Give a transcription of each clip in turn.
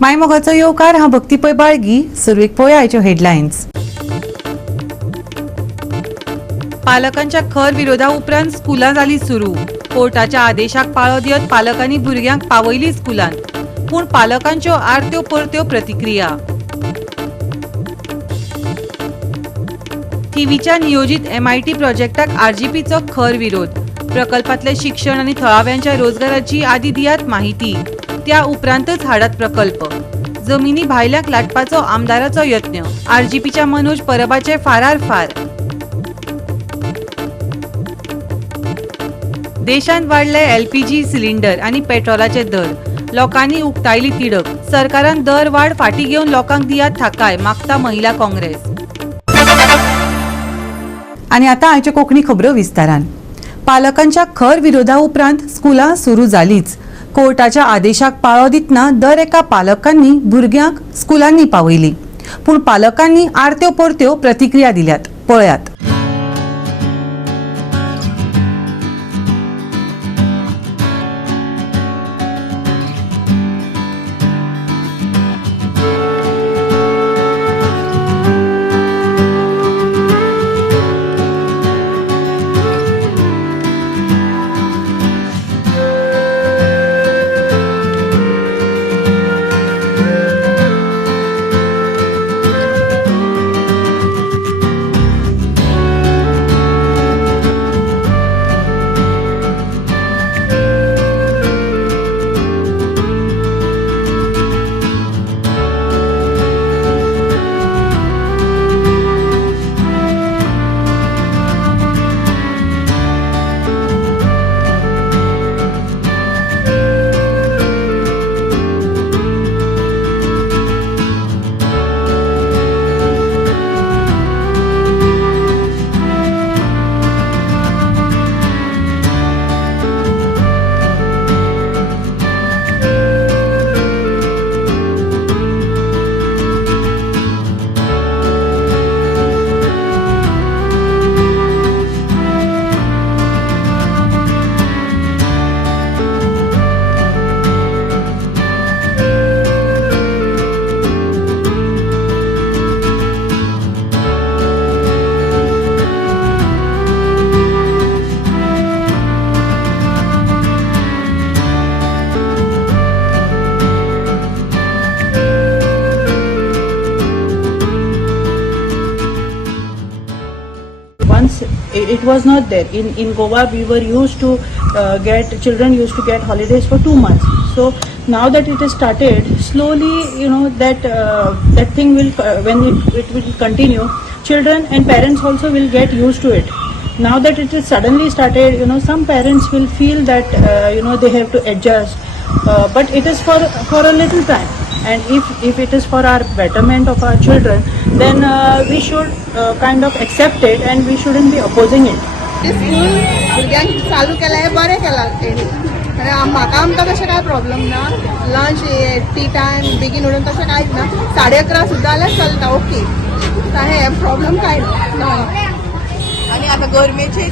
मायमोगाचो येवकार हांव भक्तीपय बाळगी. सुरवेक पळोवया आयच्यो हेडलायन्स. पालकांच्या खर विरोधा उपरांत स्कुलां जाली सुरू. कोर्टाच्या आदेशाक पाळो दियत पालकांनी भुरग्यांक पावयली स्कुलांत. पूण पालकांच्यो आरत्यो परत्यो प्रतिक्रिया. टीव्हीच्या नियोजित MIT प्रोजेक्टाक RGPचो खर विरोध. प्रकल्पातले शिक्षण आनी थळाव्यांच्या रोजगाराची आदी दियात माहिती. त्या उपरांतच हाडात प्रकल्प. जमिनी भायल्याक लाटपाचो आमदाराचो यत्न. RGPच्या मनोज परबाचे फारार फार. देशांत वाडले LPG सिलिंडर आनी पेट्रोलाचे दर. लोकांनी उक्तायली तिडक. सरकारान दर वाड फाटी घेवन लोकांक दियात थाकाय, मागता महिला काँग्रेस. आनी आतां आयच्यो कोंकणी खबरो विस्तारान. पालकांच्या खर विरोधा उपरांत स्कुलां सुरू जालीच. कोर्टाच्या आदेशाक पाळो दितना दर एका पालकांनी भुरग्यांक स्कुलांनी पावयली. पूण पालकांनी आरत्यो परत्यो प्रतिक्रिया दिल्यात. पळयात. It was not there. In Goa, we were used to children used to get holidays for 2 months. So now that it has started, slowly, that thing will, when it will continue, children and parents also will get used to it. Now that it is suddenly started, some parents will feel that, they have to adjust. But it is for a little time. And if it is for our betterment of our children, then we should kind of accept it and we shouldn't be opposing it. School भुरग्यांक चालू केला हे बरें केला तेणी. म्हाका आमकां तशें कांय प्रॉब्लम ना. लंच टी टायम बेगीन उडोवन तशें कांयच ना. 11:30 सुद्दां जाल्यार चलता. ओके, हे प्रॉब्लम कांय ना. आनी आतां गरमेचे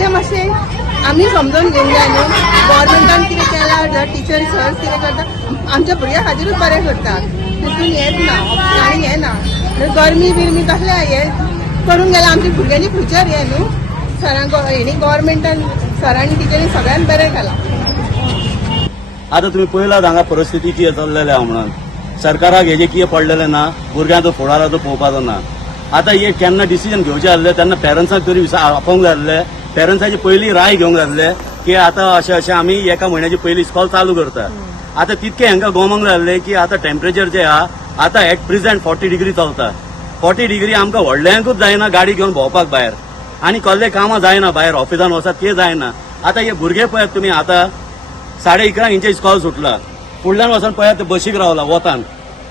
ते मातशें आमी समजून घेवंक जाय न्हू. गव्हर्मेंटान कितें केलां, टिचर सर्स कितें करता, आमच्या भुरग्यां खातीरूच बरें करतात. तितून हेंच ना, आनी हें ना. गरमी बिरमी तसलें हें करून गेल्यार आमच्या भुरग्यांनी फ्युचर हें न्हू. हेणी गव्हर्मेंटान सरांनी टिचरींनी सगळ्यांत बरें केलां. आतां तुमी पळयलात हांगा परिस्थिती कितें चल्लेलें आहा म्हणून. सरकाराक हेजें कितें पडलेलें ना, भुरग्यांचो फुडाराचो पळोवपाचो ना. आतां हे केन्ना डिसिजन घेवचें आसलें तेन्ना पेरंट्सांक तरी आपोवंक जाय आसलें. पेरंट्साची पयलीं राय घेवंक जाय आसलें की आतां अशें आमी एका म्हयन्याची पयलीं स्कूल चालू करता. आतां तितकें हांकां गोमोंक जाय आसलें की आतां टेम्परेचर जें आहा आतां एट प्रेझेंट 40 डिग्री चलता. 40 डिग्री आमकां व्हडल्यांकूच जायना गाडी घेवन भोंवपाक भायर. आनी कसले कामां जायना भायर ऑफिसान वचात ते जायना. आतां हे भुरगे पळयात तुमी, आतां 11:30 हेंचे स्कूल सुटला. फुडल्यान वचून पळयात ते बशीक रावला वतान.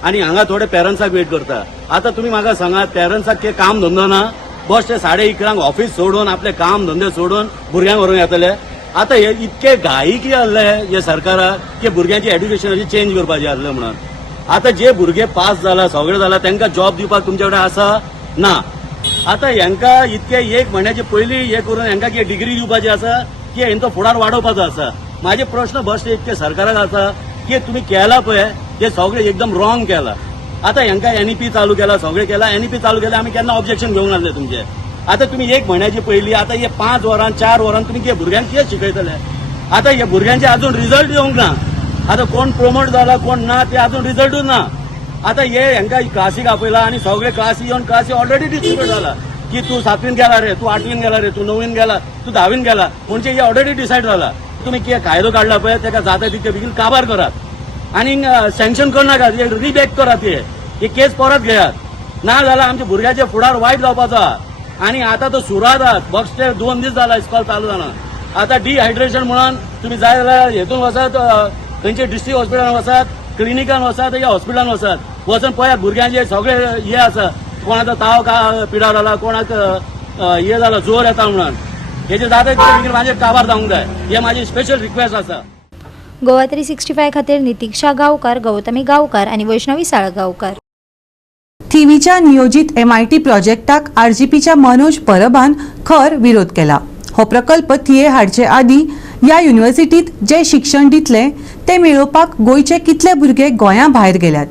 आनी हांगा थोडे पेरंट्साक वेट करता. आतां तुमी म्हाका सांगात, पेरंट्साक काम धंदो ना. बस ते 11:30 ऑफिस सोडून आपले काम धंदे सोडून भुरग्यांक व्हरून येतले. आतां हे इतके घाई कितें आसले हे सरकाराक की भुरग्यांची एड्युकेशन अशी चेंज करपाचें आसलें म्हणून. आतां जे भुरगे पास जाला, सगळे जाला, तांकां जॉब दिवपाक तुमचे कडेन आसा ना. आतां हांकां इतके एक म्हयन्याचे पयलीं हे करून हांकां कितें डिग्री दिवपाची आसा की हेंचो फुडार वाडोवपाचो आसा. माझे प्रश्न बस इतके सरकाराक आसा की तुम्ही केला पळय ते सगळे एकदम रॉंग केला. आता हांकां NEP चालू केला, सगळे केला, NEP चालू केला, आम्ही केन्ना ऑब्जेक्शन घेवंक नासले तुमचे. आता तुम्ही 1 म्हयन्याची पयलीं आता हे 5 वरां 4 वरां तुम्ही हे भुरग्यांक कितें शिकयतले. आता हे भुरग्यांचे अजून रिझल्ट येवंक ना. आता कोण प्रोमोट जाला कोण ना ते अजून रिझल्टूच ना. आता हे हांकां क्लासीक आपयला आणि सगळे क्लासी येवन क्लासी ऑलरेडी डिस्ट्रीब्यूट जाला की तू 7वीन गेला रे, तू 8वीन गेला रे, तू 9वीन गेला, तू 10वीन गेला, म्हणजे हे ऑलरेडी डिसाईड झाला. तुम्ही कितें कायदो काढला पळय तेका जाता तितके बेगीन काबार करात आणि सँक्शन करनाकात, रिबॅक करात. हे केस परत घेयात, ना जाल्यार आमच्या भुरग्याच्या फुडार वायट जावपाचो आहा. आणि आता तो सुरात आहात. बॉक्स 2 दीस जाला इस्कॉल चालू जाना. आता डिहायड्रेशन म्हणून तुम्ही जाय जाल्यार हेतून वचात, थंयचे डिस्ट्रिक्ट हॉस्पिटलान वचात, क्लिनिकान वचात या हॉस्पिटलान वचात, वचून पळयात भुरग्यांचे सगळे हे आसा. कोणाचा ताव पिडा जाला, कोणाक हे जाला जोर येता म्हणून. हेचे जाता तितके बेगीन माझे काबार जावंक जाय. हे माझी स्पेशल रिक्वेस्ट आसा. गोवा 365 खातीर नितीक्षा गांवकार, गौतमी गांवकार आणि वैष्णवी साळगांवकार. थिवीच्या नियोजित MIT प्रोजेक्टाक RGPच्या मनोज परबान खर विरोध केला. हो प्रकल्प थिये हाडचे आदी ह्या युनिव्हर्सिटीत जे शिक्षण दितले ते मेळोवपाक गोंयचे कितले भुरगे गोंया भायर गेल्यात.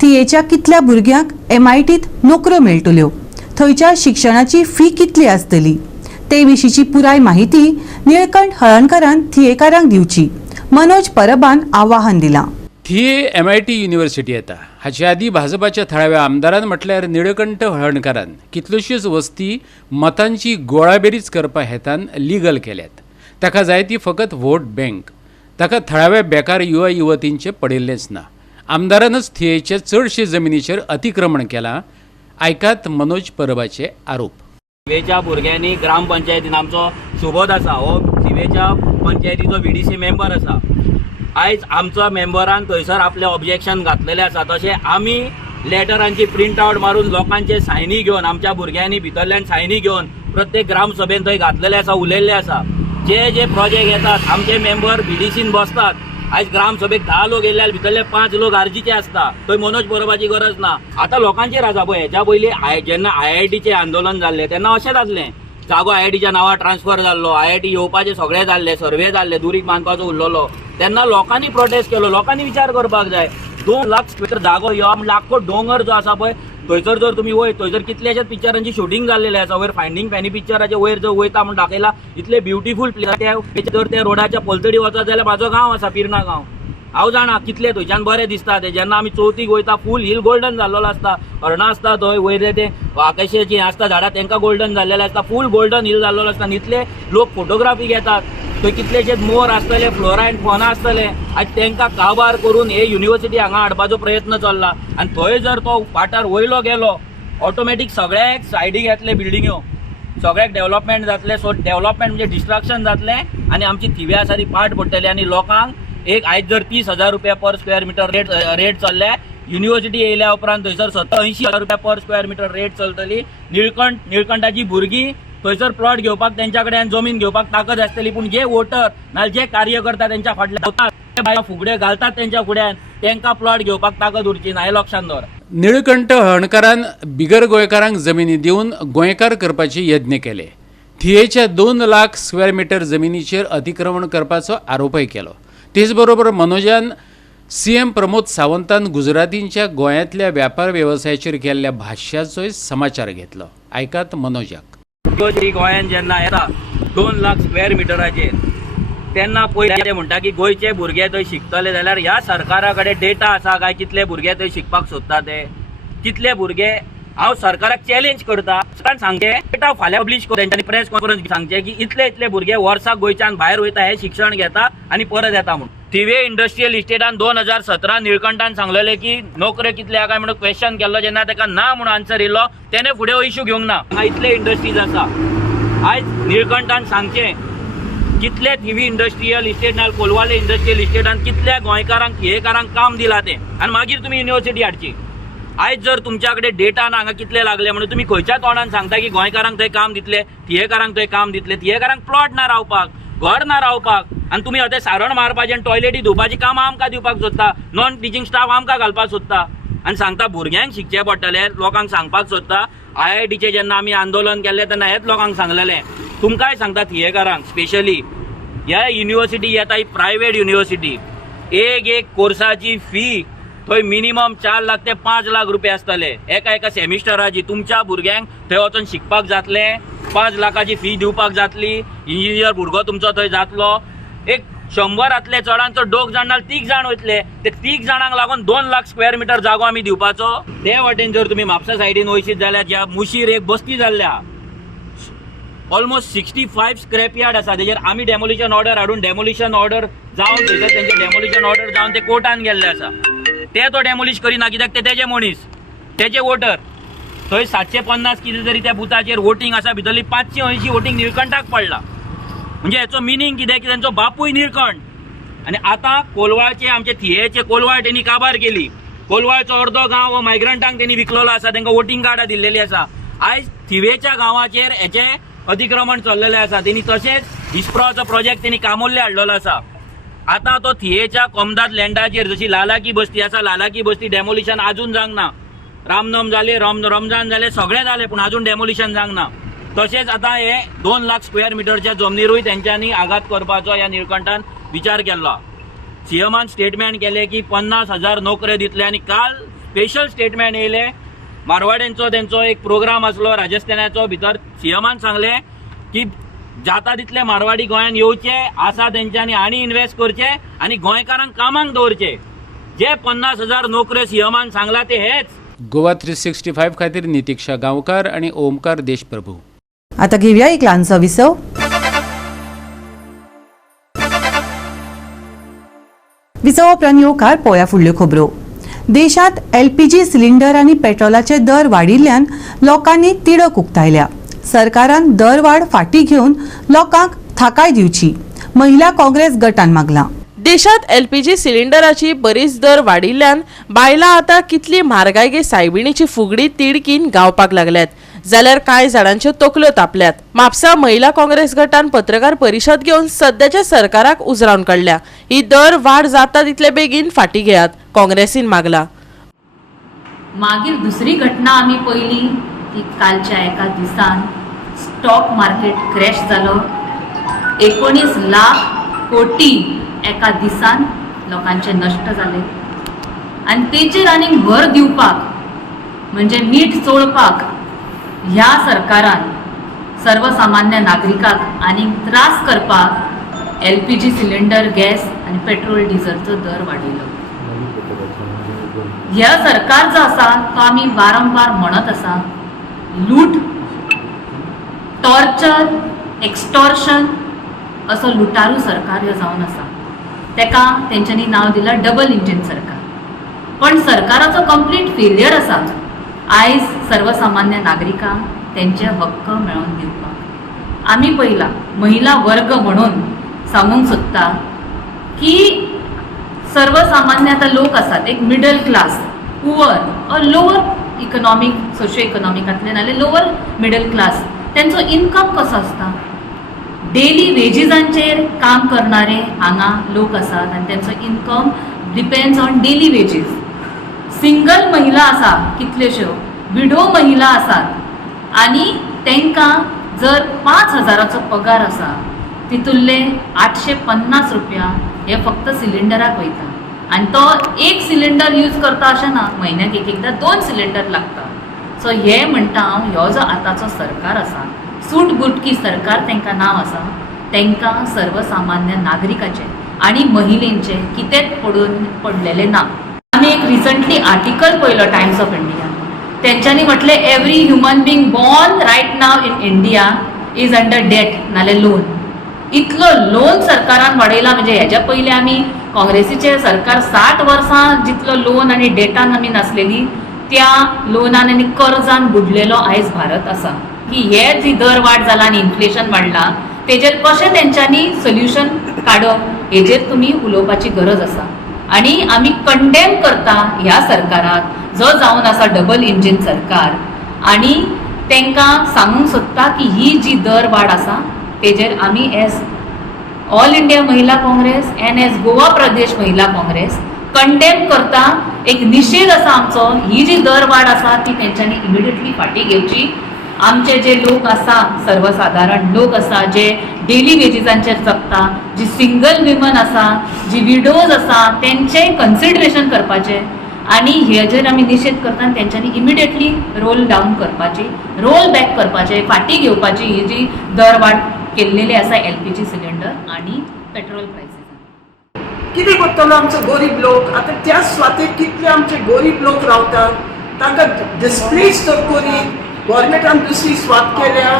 थियेच्या कितल्या भुरग्यांक MITत नोकऱ्यो मेळटल्यो, थंयच्या शिक्षणाची फी कितली आसतली ते विशींची पुराय माहिती निळकंठ हळर्णकारान थियेकारांक दिवची, मनोज परबान आवाहन दिलां. थिये MIT युनिव्हर्सिटी येता. हाचे आदी भाजपाच्या थळाव्या आमदारान म्हटल्यार निळकंठ हळर्णकारान कितल्योश्योच वस्ती मतांची गोळाबेरीज करपा हेतान लिगल केल्यात. ताका जाय ती फकत वोट बँक. ताका थळाव्या बेकार युवा युवतींचे पडिल्लेच ना. आमदारानच थियेचे चडशे जमिनीचेर अतिक्रमण केलां. आयकात मनोज परबाचे आरोप. सिवेच्या भुरग्यांनी ग्रामपंचायतीन आमचो सुबोध आसा, हो सिवेच्या पंचायतीचो VDC मेंबर आसा. आयज आमच्या मेंबरान थंयसर आपले ऑब्जेक्शन घातलेले आसा. तशें आमी लेटरांची प्रिंट आउट मारून लोकांचे सायनी घेवन आमच्या भुरग्यांनी भितरल्यान सायनी घेवन प्रत्येक ग्रामसभेन थंय घातलेले आसा, उलयल्ले आसा. जे प्रोजेक्ट येतात आमचे मेंबर VDCन बसतात. आयज ग्रामसभेक 10 लोक येयल्यार भितरले 5 लोक RGचे आसता. थंय मनोज परबाची गरज ना. आतां लोकांचेर आसा पळय. हेच्या पयलीं जेन्ना IITचे आंदोलन जाल्लें तेन्ना अशें जाल्लें, जागो IITच्या नांवार ट्रान्सफर जाल्लो, IIT येवपाचे सगळे जाल्ले, सर्वे जाल्ले, दुरीग बांदपाचो उरलेलो. तेन्ना लोकांनी प्रोटेस्ट केलो. लोकांनी विचार करपाक जाय, 2 लाख स्क्वेअर जागो ह्यो लाखो डोंगर जो आसा पळय थंयसर जर तुमी वयर, थंयसर कितल्याशाच पिक्चरांची शूटिंग जाल्लेले आसा. वयर फायंडींग फॅनी पिक्चराचे वयर जर वयता म्हणून दाखयला, इतले ब्युटिफूल प्लेस. जर ते रोडाच्या पलतडी वचत जाल्यार म्हाजो गांव आसा पिर्ना गांव. हांव जाणा कितले थंयच्यान बरें दिसता ते. जेन्ना आमी चवथीक वयता फूल हिल गोल्डन जाल्लो आसता. हरणां आसता थंय, वयर ते आकाशाची आसता झाडां तेंकां गोल्डन जाल्लेले आसता. फूल गोल्डन हिल जाल्लो आसता. इतले लोक फोटोग्राफी घेतात. थंय कितलेशेच मोर आसतले, फ्लोरा एंड फॉना आसतले. आयज तेंकां काबार करून हे युनिव्हर्सिटी हांगा हाडपाचो प्रयत्न चल्ला. आनी थंय जर तो वाठार वयलो गेलो, ऑटोमॅटीक सगळ्याक सायडीक येतले बिल्डिंग्यो, सगळ्याक डेव्हलपमेंट जातले. सो डेव्हलपमेंट म्हणजे डिस्ट्रक्शन जातले आणि आमची थिवी आसा ती पाड पडटली. आणि लोकांक एक आयज जर 30,000 रुपया पर स्क्वेअर मिटर रेट चल्ले, युनिव्हर्सिटी येयल्या उपरांत थंयसर 80,000 रुपया पर स्क्वेअर मिटर रेट चलतली. निळकंठाची भुरगीं थंयसर प्लॉट घेवपाक तेंच्या कडेन जमीन घेवपाक ताकद आसतली. पूण जे वोटर नाल्यार जे कार्यकर्ता तेंच्या फाटल्यान फुगड्यो घालतात तेंच्या फुड्यान, तेंकां प्लॉट घेवपाक ताकद उरची ना. हे लक्षांत दवर. निळकंठ हळर्णकारान बिगर गोंयकारांक जमिनी दिवन गोंयकार करपाचे यत्न केले. थियेच्या 2 लाख स्क्वेअर मिटर जमिनीचेर अतिक्रमण करपाचो आरोपय केलो. तेच बरोबर मनोजान CM प्रमोद सावंतान गुजरातींच्या गोंयांतल्या व्यापार वेवसायाचेर केल्ल्या भाश्याचोय समाचार घेतलो. आयकात मनोजाक. गोंयांत जेन्ना येता 2 लाख स्क्वेअर मिटराचेर, तेन्ना पयलीं म्हणटा की गोंयचे भुरगे थंय शिकतले जाल्यार ह्या सरकारा कडेन डेटा आसा काय कितले भुरगे थंय शिकपाक सोदता ते, कितले भुरगे. हांव सरकाराक चॅलेंज करता, सरकार सांगचे डेटा फाल्यां पब्लीश कर, तेंच्यांनी प्रेस कॉन्फरन्स सांगचे की इतले भुरगे वर्साक गोंयच्यान भायर वयता, हे शिक्षण घेता आनी परत येता म्हणून. थिवे इंडस्ट्रियल इस्टेटान 2017 निळकंठान सांगलेले की नोकऱ्यो कितले काय म्हणून क्वेश्चन केल्लो. जेन्ना ताका ना म्हणून आन्सर येयलो, तेणे फुडें हो इश्यू घेवंक ना. इतले इंडस्ट्रीज आसा. आयज निळकंठान सांगचे कितले थिवी इंडस्ट्रियल इस्टेट नाल्यार कोलवाले इंडस्ट्रियल इस्टेटान कितल्या गोंयकारांक थियेकारांक काम दिला ते, आनी मागीर तुमी युनिव्हर्सिटी हाडची. आयज जर तुमच्या कडेन डेटा ना हांगा कितले लागले म्हणून तुमी खंयच्या तोंडान सांगता की गोंयकारांक थंय काम दितले, थियेकारांक थंय काम दितले. थियेकारांक प्लॉट ना रावपाक, घर ना रावपाक, आनी तुमी आतां सारण मारपाचें आनी टॉयलेटी धुवपाची कामां आमकां दिवपाक सोदता. नॉन टिचींग स्टाफ आमकां घालपाक सोदता आनी सांगता भुरग्यांक शिकचे पडटले. लोकांक सांगपाक सोदता. IITचे जेन्ना आमी आंदोलन केल्लें तेन्ना हेच लोकांक सांगलेलें. तुमकांय सांगता थियेकारांक स्पेशली, ह्या युनिव्हर्सिटी येता ही प्रायवेट युनिव्हर्सिटी. एक कोर्साची फी थंय मिनिमम 4 लाख ते 5 लाख रुपया आसतले एका सेमिस्टराची. तुमच्या भुरग्यांक थंय वचून शिकपाक जातलें, 5 लाखाची फी दिवपाक जातली, इंजिनियर भुरगो तुमचो थंय जातलो. एक 100 चडान चड 2 जाण नाल्यार 3 जाण वयतले. ते 3 जाणांक लागून 2 लाख स्क्वेअर मिटर जागो आमी दिवपाचो. ते वाटेन जर तुमी म्हापसा सायडीन वयशीत जाल्यार ज्या मुशीर एक बस्ती जाल्ल्या ऑलमोस्ट 65 स्क्रॅप यार्ड आसा. तेजेर आमी डेमोलिशन ऑर्डर हाडून डेमोलिशन ऑर्डर जावन थंयसर तेंचे डेमोलिशन ऑर्डर जावन ते कोर्टान गेल्ले आसा. ते तो डेमोलिश करिना कित्याक ते तेजे मनीस, तेजे वोटर. थंय 750 कितें तरी त्या बुथाचेर वोटींग आसा, भितरली 580 वोटींग निळकंठाक पडला. म्हणजे हेचो मिनींग कितें की तांचो बापूय निळकंठ. आनी आतां कोलवाळचे आमचे थियेचे कोलवाळ तेणी काबार केली. कोलवाळचो अर्दो गांव हो मायग्रंटांक तेणी विकलेलो आसा, तांकां वोटींग कार्डां दिल्लेली आसा. आयज थिवेच्या गांवाचेर हेचे अतिक्रमण चल्लेलें आसा. तेणी तशेंच इस्प्रोचो प्रोजेक्ट तेणी कामोर्ले हाडलेलो आसा. आतां तो थियेच्या कोमदाद लँडाचेर जशी लालाकी बस्ती आसा, लालाकी बस्ती डेमोलिशन आजून जावंक ना. रामनम जाले, रमजान जाले, सगळें जालें, पूण आजून डेमोलिशन जावंक ना. तशेंच आतां हे 2 लाख स्क्वेअर मिटरच्या जमनीरूय तेंच्यांनी आघात करपाचो ह्या निळकंठान विचार केल्लो. सीएमान स्टेटमेंट केले की 50,000 नोकऱ्यो दितले. आनी काल स्पेशल स्टेटमेंट येयले मारवाड्यांचो, तेंचो एक प्रोग्राम आसलो राजस्थानाचो. भितर सीएमान सांगले की जाता तितले मारवाडी गोंयान येवचे आसा, तेंच्यांनी आनी इन्वेस्ट करचे आनी गोंयकारांक कामाक दवरचे. जे 50,000 नोकऱ्यो सीएमान सांगला ते हेच. गोवा 365 खातीर नितीक्षा गांवकार आणि ओमकार देशप्रभू. आता घेऊया एक लहानसो विसव. विसव उपरांत येवकार पळोवया फुडल्यो खबरो. देशात LPG सिलिंडर आनी पेट्रोलाचे दर वाडिल्ल्यान लोकांनी तिडक उक्तायल्या. सरकारान दरवाड फाटी घेवन लोकांक थाकाय दिवची, महिला काँग्रेस गटान मागला. देशात LPG सिलिंडराची बरीच दर वाडिल्ल्यान बायलां आतां कितली म्हारगायगे सायबिणीची फुगडी तिडकीन गावपाक लागल्यात, जाल्यार कांय जाणांच्यो तकल्यो तापल्यात. म्हापसा महिला काँग्रेस गटान पत्रकार परिशद घेवन सध्याच्या सरकाराक उजरावन काडल्या. ही दर वाड जाता तितले बेगीन फाटी घेयात, काँग्रेसीन मागला. मागीर दुसरी घटना आमी पयली ती कालच्या एका दिसान स्टॉक मार्केट क्रॅश जालो. 19 लाख कोटी एका दिसान लोकांचे नष्ट जाले. आनी तेचेर आनी भर दिवपाक म्हणजे मीठ चोळपाक ह्या सरकारान सर्वसामान्य नागरिकाक आनी त्रास करपाक LPG सिलिंडर, गॅस आनी पेट्रोल डिझलचो दर वाडयलो. ह्या सरकार जो आसा तो आमी वारंवार म्हणत आसा, लूट, टॉर्चर, एक्स्टॉर्शन असो लुटारू सरकार ह्यो जावन आसा. तेका तेंच्यांनी नांव दिलां डबल इंजिन सरकार. पण सरकाराचो कंप्लीट फेलियर आसा आयज सर्वसामान्य नागरिकांक तेंचे हक्क मेळोवन दिवपाक. आमी पयला महिला वर्ग म्हणून सांगूंक सोदता की सर्वसामान्य आतां लोक आसात, एक middle class, poor, lower economic, socio इकॉनॉमिकांतले नाल्यार लोअर मिडल क्लास, तेंचो इन्कम कसो आसता. डेली वेजीसांचेर काम करणारे हांगा लोक आसात आनी तेंचो income depends on daily wages. Single महिला आसा कितल्योश्यो, विडो महिला आसात आनी तेंकां जर 5,000चो पगार आसा, तितुल्ले 850 रुपया हे फक्त सिलिंडराक वयता. आनी तो एक सिलिंडर यूज करता अशें ना, म्हयन्याक एकदां 2 सिलिंडर लागता. सो हे म्हणटा हांव, ह्यो जो आतांचो सरकार आसा, सूट बुटकी सरकार तेंकां नांव आसा, तेंकां सर्वसामान्य नागरिकाचे आनी महिलेंचे कितेंच पडलेले ना. आमी एक रिसंटली आर्टिकल पळयलो टायम्स ऑफ इंडिया. तेंच्यांनी म्हटलें every human being born right now in India is under debt नाल्यार लोन. इतलो लोन सरकारान वाडयला. म्हणजे हेच्या पयलीं आमी काँग्रेसीचे सरकार 60 वर्सां जितलो लोन आनी डेटान आमी नासलेली, त्या लोनान आनी कर्जान बुडलेलो आयज भारत आसा. की हे जी दर वाड जाला आनी इन्फ्लेशन वाडला, तेजेर कशें तेंच्यांनी सोल्युशन काडप हेजेर तुमी उलोवपाची गरज आसा. आनी आमी कंडेम करता ह्या सरकाराक, जो जावन आसा डबल इंजिन सरकार. आनी तेंकां सांगूंक सोदता की ही जी दर वाड आसा तेजेर आमी एज ऑल इंडिया महिला काँग्रेस एन एज गोवा प्रदेश महिला काँग्रेस कंडेम करता. एक निशेध आसा आमचो, ही जी दर वाड आसा ती तेंच्यांनी इमिडिएटली फाटी घेवची. आमचे जे लोक आसा, सर्वसाधारण लोक आसा जे डेली वेजीसांचेर जगता, जी सिंगल विमन आसा, जी विडोज आसा, तेंचें कन्सिडरेशन करपाचें. आणि हेजेर आमी निशेध करता तेंच्यांनी इमिडिएटली रोल डावन करपाची, रोल बॅक करपाचे, फाटी घेवपाची ही जी दरवाड केल्लेली आसा LPG सिलिंडर आणि पेट्रोल प्रायसीस. कितें करतलो आमचो गरीब लोक? आतां त्या स्वातेक कितले आमचे गरीब लोक रावतात, तांकां डिस्प्लेस तर करीत, गोवोरमेंटान दुसरी स्वात केल्या,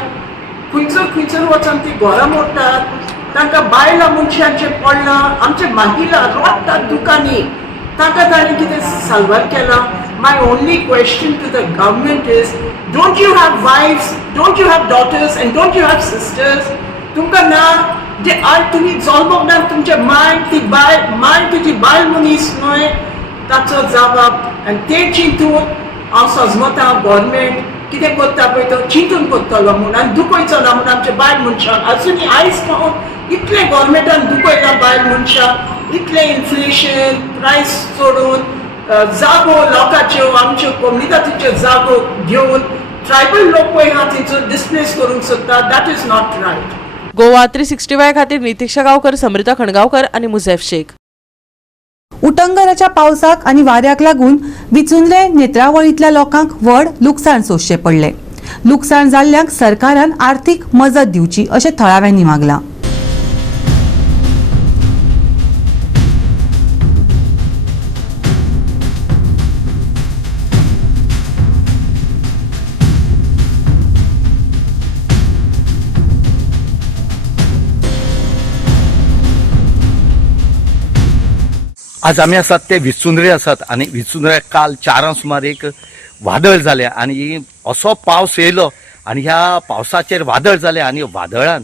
खंयसर वचून ती घरां मोडटात, तांकां बायलां मनशांचे पडलां, आमचे महिला रोडटात दुकानी, तांकां ताणें कितें साल्वार केलां? My only question to the government is, don't you have wives, don't you have daughters and don't you have sisters? तुमकां ना जे आज तुमी जल्मोक ना तुमचे माय तुजी बायल मनीस न्हय, ताचो जबाब आनी ते चिंतून हांव सजमतां गव्हर्मेंट कितें करता पळय तो चिंतून करतलो म्हूण आनी दुखयचो ना म्हूण आमच्या बायल मनशांक. आजुनी आयज पावून इतले गव्हर्मेंटान दुखयला बायल मनशांक, इतले इन्फ्लेशन, प्रायस चडून, जागो लोकांच्यो आमच्यो कम्युनिटीच्यो जागो घेवन ट्रायबल लोक पळय हा थंयसर डिस्प्लेस करूंक सोदता. That is not right. Goa 365 खातीर नितीक्षा गांवकर, समृता खणगांवकर आणि मुझेफ शेख. उटंगराच्या पावसाक आणि वाऱ्याक लागून विचुंद्रे नेत्रावळीतल्या लोकांक व्हड लुकसाण सोंसचें पडलें. लुकसाण जाल्ल्यांक सरकारान आर्थीक मजत दिवची अशें थळाव्यांनी मागलां. आज आमी आसात ते विचुंद्रे आसात आनी विचुंद्रे काल 4 सुमार एक वादळ जालें आनी असो पावस येयलो आनी ह्या पावसाचेर वादळ जालें आनी वादळान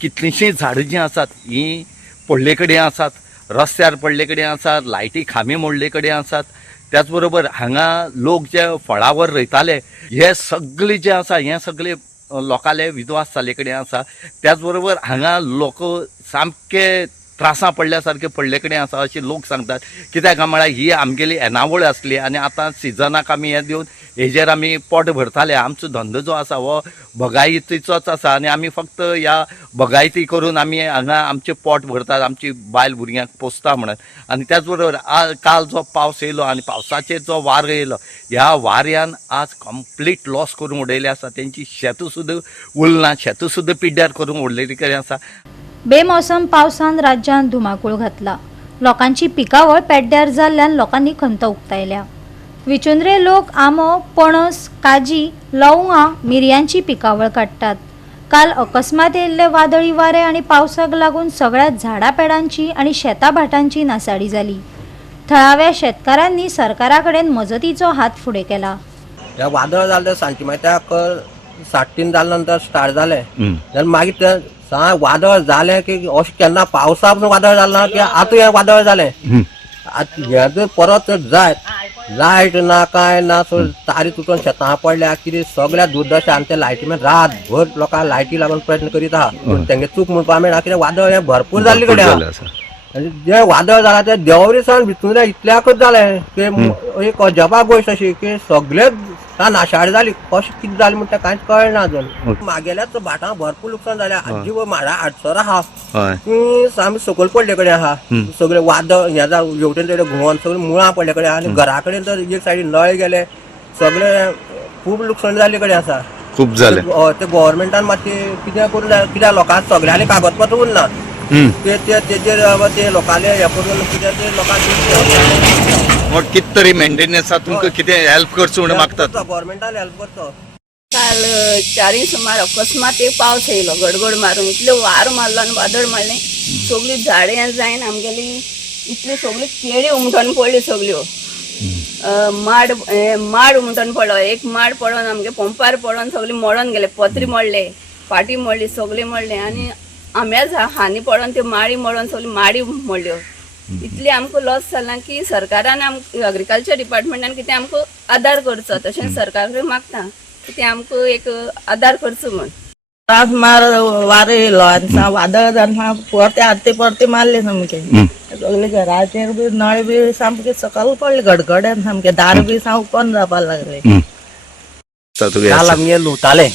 कितलींशीं झाडां जीं आसात हीं पडले कडेन आसात, रस्त्यार पडले कडेन आसात, लायटी खांबे मोडले कडेन आसात. त्याच बरोबर हांगा लोक जे फळावर रोयताले हे सगळे जे आसा हे सगळे लोकांले विद्वास जाले कडेन आसा. त्याच बरोबर हांगा लोक सामके त्रासां पडल्या सारके पडले कडेन आसा अशें लोक सांगतात. कित्याक काय म्हळ्यार ही आमगेली येणावळ आसली आनी आतां सिजनाक आमी हें दिवन हेजेर आमी पोट भरताले. आमचो धंदो जो आसा हो बगायतीचोच आसा आनी आमी फक्त ह्या बगायती करून आमी हांगा आमचें पोट भरतात, आमची बायल भुरग्यांक पोसता म्हणून. आनी त्याच बरोबर काल जो पावस येयलो आनी पावसाचेर जो वारो येयलो ह्या वाऱ्यान आज कंप्लीट लॉस करून उडयले आसा. तेंची शेतां सुद्दां उरना, शेतां सुद्दां पिड्ड्यार करून उडलेली कडेन आसा. बेमोसम पावसान राज्यात धुमाकूळ घातला. लोकांची पिकावळ पेड्ड्यार जाल्ल्यान लोकांनी खंत उक्तायल्या. विचुंद्रे लोक आंबो, पणस, काजी, लवंगां, मिरयांची पिकावळ काडटात. काल अकस्मात येयल्ले वादळी वारे आनी पावसाक लागून सगळ्या झाडां पेडांची आनी शेतां भाटांची नासाडी जाली. थळाव्या शेतकारांनी सरकारा कडेन मजतीचो हात फुडें केला. ह्या वादळ जालें सांजचे मागीर त्या 3:30 जाले नंतर स्टार्ट जालें जाल्यार मागीर ते वादळ जालें की अशें केन्ना पावसा पसून वादळ जालें ना की आतां हें वादळ जालें. हे जर परत लायट ना काय ना, तारी तुटून शेतां पडल्या, कितें सगळ्या दुर्दशा आनी ते लायटी मागीर रातभर लोकांक लायटी लागून प्रयत्न करीत आहा. तेंगे चूक म्हणपाक मेळना कित्याक वादळ हें भरपूर जाल्ले कडेन आहा. आनी जे वादळ जालां ते देंवरीसान भितून इतल्याकच जालें की एक अजबा गोश्ट अशी की सगळे नाशाडी जाली. कशें कितें जालें म्हणटा कांयच कळना अजून. मागेल्याच भाटां भरपूर लुकसाण जालें. आजी माडा आडसर आहा ती सामकी सकयल पडले कडेन आहा. सगळे वादळ हे हेवटेन तेवटेन घुंवोन सगळे मुळां पडले कडेन आनी घरा कडेन तर एक सायडीन नळ गेले, सगळे खूब लुकसाण जाल्ले कडेन आसा. खूब जालें. ते गव्हर्मेंटान मातशें कितें करून जाय कित्याक लोकांक सगळ्यांनी कागदपत्र उरनात तेजेर ते लोकांले हे करून कितें ते लोकांक कितें तरी मेंटेनन्सा तुमकां कितें हेल्प करचो म्हणून मागतात. गव्हर्मेंटान हेल्प करचो. काल 4 सुमार अकस्मात एक पावस येयलो गडगड मारून, इतले वारो मारलो आनी वादळ मारलें. सगळीं झाडां जायन आमगेली इतली सगळी केळी उमटोन पडली सगळ्यो. माड उमटोन पडलो, एक माड पडोन आमगे पंपार पडोन सगळी मोडोन गेले, पत्री मोडले, फाटी मोडली, सगळी मोडले आनी आंब्याच हानी पडोन त्यो माडी मोडोन सगळी माडी मोडल्यो. इतली आमकां लॉस जाला की सरकारान एग्रीकल्चर डिपार्टमेंटान कितें आमकां आदार करचो. तशें सरकार कडेन मागता कितें आमकां एक आदार करचो म्हण. आज मार वारो येयलो आनी वादळ जावन परते मारले सामके. सगळे घराचेर बी नळ बी सामके सकयल पडले गडगड्यान सामके. दार बी सामके ओपन जावपाक लागले. काल आमगे लुवताले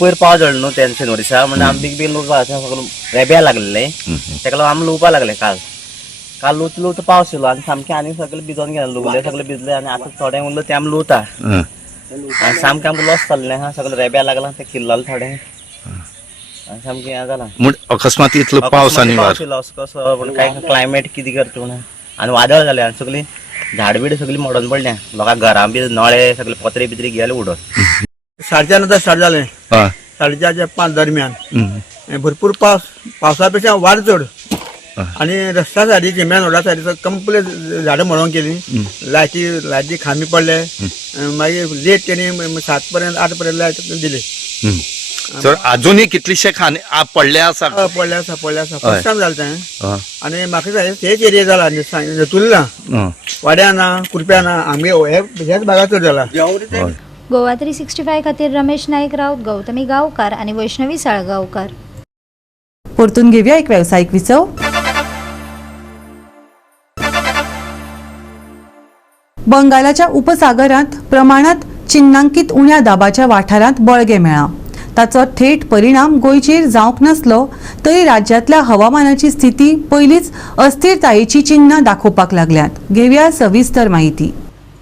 पयर पावस झडलो न्हू त्या शेनवार दिसा म्हणजे आमी बी लुवपाक रेब्या लागलेले तेका लागून आमी लुवपाक लागले. काल काल लूट पावस येयलो आनी सामकें आनी सगळें भिजोन गेलें लुगले सगळें भिजले आनी आतां थोडें उरलो तें आमी लुवता आनी सामकें आमकां लॉस जाल्लें हा सगळें रेब्या लागलां तें किल्ललें थोडें आनी सामकें हें जालां म्हण अकस्मात इतलो पावस आनी वार येयलो कसो पूण काय क्लायमेट कितें करता म्हणून आनी वादळ जालें आनी सगळीं झाड बीड सगळीं मोडून पडल्या लोकांक घरां बी नळे सगळे पत्रे बित्री गेले उडोन 4:30 स्टार्ट जालें हय 4:30 5 दरम्यान भरपूर पावसा पेक्षा वार चड आणि रस्त्या सायडीची मेन रोडा सायडीचो कंप्लीट झाडां मोडून गेली लायटी खांबे पडले मागीर लेट तेणी 7 पर्यंत 8 पर्यंत लायट दिली तर अजूनही कितलीशे खाने पडले आसा पडले आसा फर्स्ट टायम जालें तें आनी म्हाका जाय तेच एरिया जाला तुल्ला वाड्या ना कुरप्या ना आमी ह्याच भागात चड जाला गोवा 365 खातीर रमेश नाईक राऊत, गौतमी गावकार आणि वैष्णवी साळगावकार. परतून घेऊया एक व्यावसायिक विसव. बंगालाच्या उपसागरांत प्रमाणात चिन्हांकीत उण्या दाबाच्या वाठारांत बळगे मेळ्ळा. ताचो थेट परिणाम गोंयचेर जावंक नासलो तरी राज्यांतल्या हवामानाची स्थिती पयलींच अस्थिरतायेची चिन्हां दाखोवपाक लागल्यात. घेवया सविस्तर माहिती.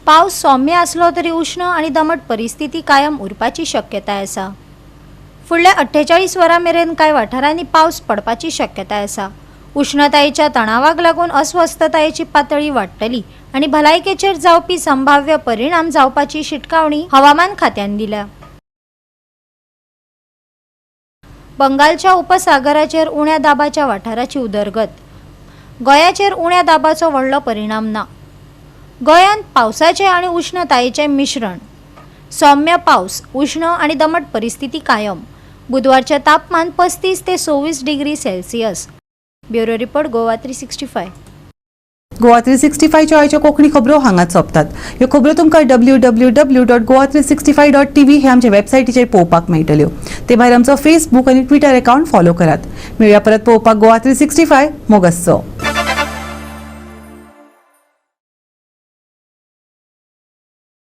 पावस सौम्य असलो तरी उष्ण आणि दमट परिस्थिती कायम उरपाची शक्यताय आसा. फुडल्या 48 वरां मेरेन कांय वाठारांनी पावस पडपाची शक्यताय आसा. उष्णतायेच्या तणावाक लागून अस्वस्थतायेची पातळी वाडटली आणि भलायकेचेर जावपी संभाव्य परिणाम जावपाची शिटकावणी हवामान खात्यान दिल्या. बंगालच्या उपसागराचेर उण्या दाबाच्या वाठाराची उदरगत. गोंयाचेर उण्या दाबाचो व्हडलो परिणाम ना. गोंयांत पावसाचे आणि उष्णतायेचे मिश्रण. सौम्य पावस, उष्ण आणि दमट परिस्थिती कायम. बुधवारचे तापमान 35 ते 24 degree Celsius. Bureau report Goa 365. Goa 365 च्यो आयच्यो कोंकणी खबरो हांगाच सोंपतात. ह्यो खबरो तुमकां www.goa365.tv हे आमचे वेबसायटीचेर पळोवपाक मेळटल्यो. ते भायर आमचो फेसबूक आनी ट्विटर अकाउंट फॉलो करात. मेळुया परत पळोवपाक गोवा 365 मोगसचो.